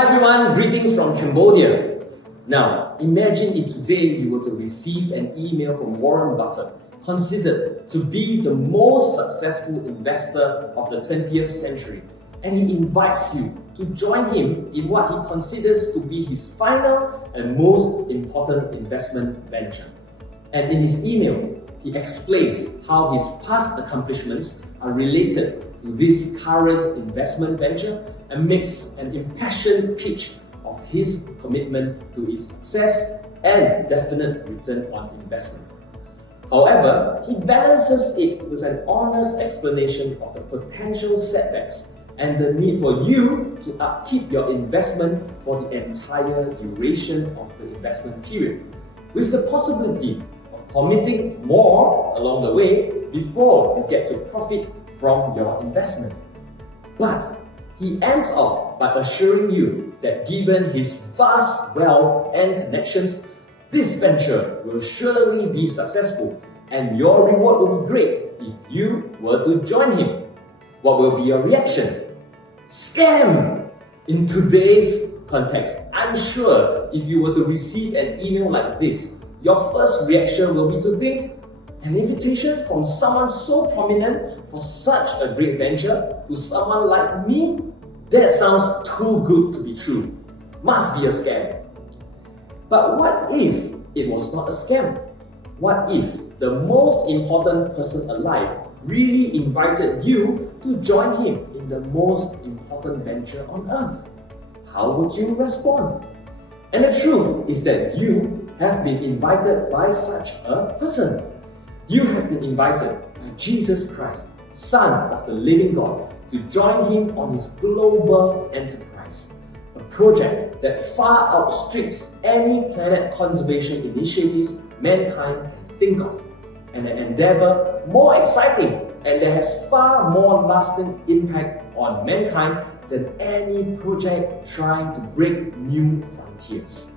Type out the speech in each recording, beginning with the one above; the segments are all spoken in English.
Hi everyone, greetings from Cambodia. Now, imagine if today you were to receive an email from Warren Buffett, considered to be the most successful investor of the 20th century, and he invites you to join him in what he considers to be his final and most important investment venture. And in his email, he explains how his past accomplishments are related to this current investment venture and makes an impassioned pitch of his commitment to its success and definite return on investment. However, he balances it with an honest explanation of the potential setbacks and the need for you to upkeep your investment for the entire duration of the investment period, with the possibility of committing more along the way before you get to profit from your investment. But he ends off by assuring you that given his vast wealth and connections, this venture will surely be successful and your reward will be great if you were to join him. What will be your reaction? Scam! In today's context, I'm sure if you were to receive an email like this, your first reaction will be to think, an invitation from someone so prominent for such a great venture to someone like me? That sounds too good to be true. Must be a scam. But what if it was not a scam? What if the most important person alive really invited you to join him in the most important venture on earth? How would you respond? And the truth is that you have been invited by such a person. You have been invited by Jesus Christ, Son of the living God, to join him on his global enterprise, a project that far outstrips any planet conservation initiatives mankind can think of, and an endeavor more exciting and that has far more lasting impact on mankind than any project trying to break new frontiers.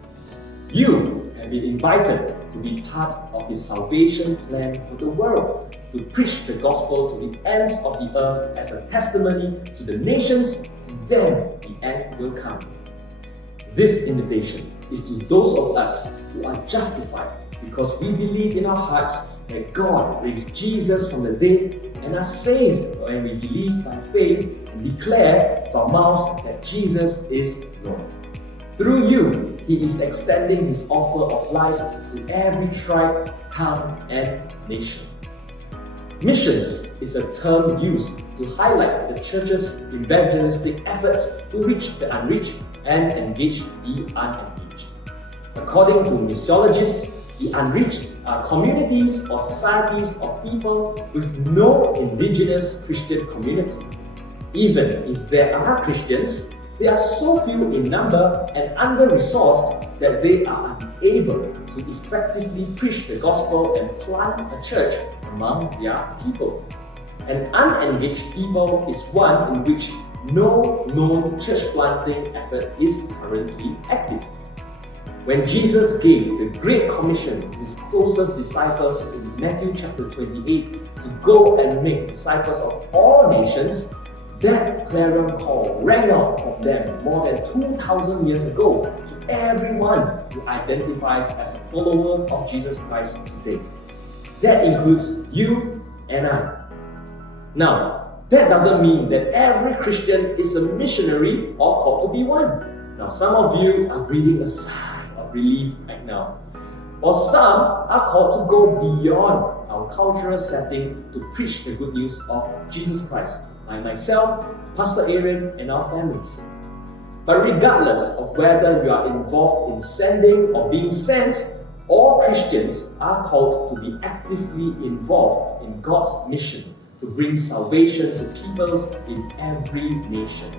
You have been invited to be part of his salvation plan for the world, to preach the gospel to the ends of the earth as a testimony to the nations, and then the end will come. This invitation is to those of us who are justified because we believe in our hearts that God raised Jesus from the dead and are saved when we believe by faith and declare with our mouths that Jesus is Lord. Through you, he is extending his offer of life to every tribe, tongue, and nation. Missions is a term used to highlight the church's evangelistic efforts to reach the unreached and engage the unengaged. According to missiologists, the unreached are communities or societies of people with no indigenous Christian community. Even if there are Christians, they are so few in number and under-resourced that they are unable to effectively preach the gospel and plant a church among their people. An unengaged people is one in which no known church planting effort is currently active. When Jesus gave the Great Commission to his closest disciples in Matthew chapter 28 to go and make disciples of all nations, that clarion call rang out from them more than 2,000 years ago to everyone who identifies as a follower of Jesus Christ today. That includes you and I. Now, that doesn't mean that every Christian is a missionary or called to be one. Now, some of you are breathing a sigh of relief right now. Or some are called to go beyond our cultural setting to preach the good news of Jesus Christ, like myself, Pastor Aaron, and our families. But regardless of whether you are involved in sending or being sent, all Christians are called to be actively involved in God's mission to bring salvation to peoples in every nation.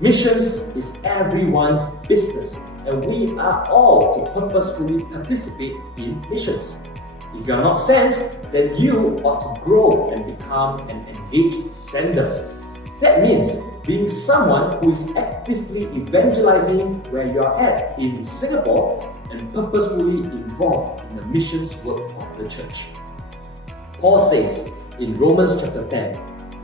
Missions is everyone's business, and we are all to purposefully participate in missions. If you are not sent, then you ought to grow and become an engaged sender. That means being someone who is actively evangelizing where you are at in Singapore and purposefully involved in the missions work of the church. Paul says in Romans chapter 10,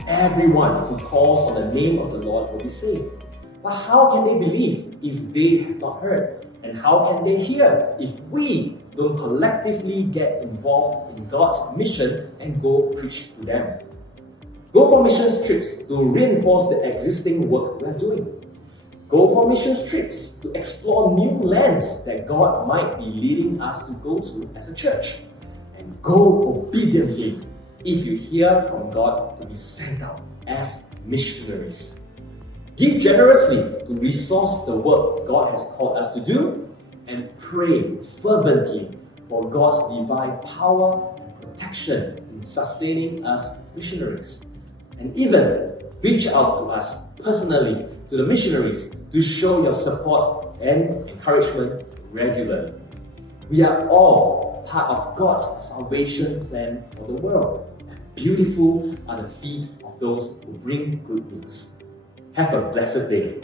everyone who calls on the name of the Lord will be saved. But how can they believe if they have not heard? And how can they hear if we don't collectively get involved in God's mission and go preach to them? Go for missions trips to reinforce the existing work we are doing. Go for missions trips to explore new lands that God might be leading us to go to as a church. And go obediently if you hear from God to be sent out as missionaries. Give generously to resource the work God has called us to do, and pray fervently for God's divine power and protection in sustaining us missionaries. And even reach out to us personally, to the missionaries, to show your support and encouragement regularly. We are all part of God's salvation plan for the world. And beautiful are the feet of those who bring good news. Have a blessed day.